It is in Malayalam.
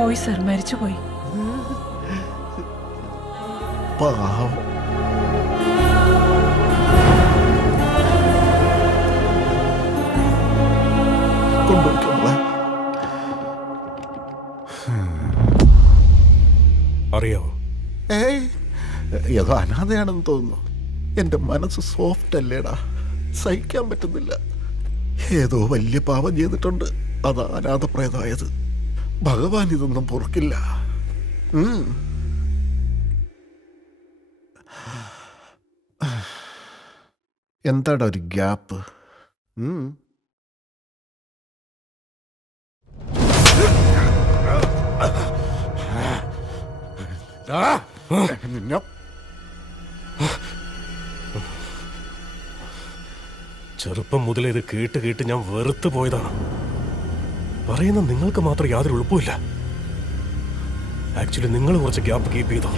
പോയി സർ, മരിച്ചുപോയി. പാവം. കൊണ്ടുപോയിക്കോളെ. അറിയാവോ? ഏയ്, ഏതോ അനാഥയാണെന്ന് തോന്നുന്നു. എൻ്റെ മനസ്സ് സോഫ്റ്റ് അല്ലേടാ, സഹിക്കാൻ പറ്റുന്നില്ല. ഏതോ വലിയ പാപം ചെയ്തിട്ടുണ്ട്, അതാ അനാഥപ്രേതമായത്. ഭഗവാൻ ഇതൊന്നും പൊറുക്കില്ല. എന്താടാ ഒരു ഗ്യാപ്പ്? നിന്നെ ചെറുപ്പം മുതലേ ഇത് കേട്ട് കേട്ട് ഞാൻ വെറുത്തു പോയതാണ്. പറയുന്ന നിങ്ങൾക്ക് മാത്രം യാതൊരു എളുപ്പമില്ല. ആക്ച്വലി നിങ്ങൾ കുറച്ച് ഗ്യാപ്പ് കീപ്പ് ചെയ്തോ.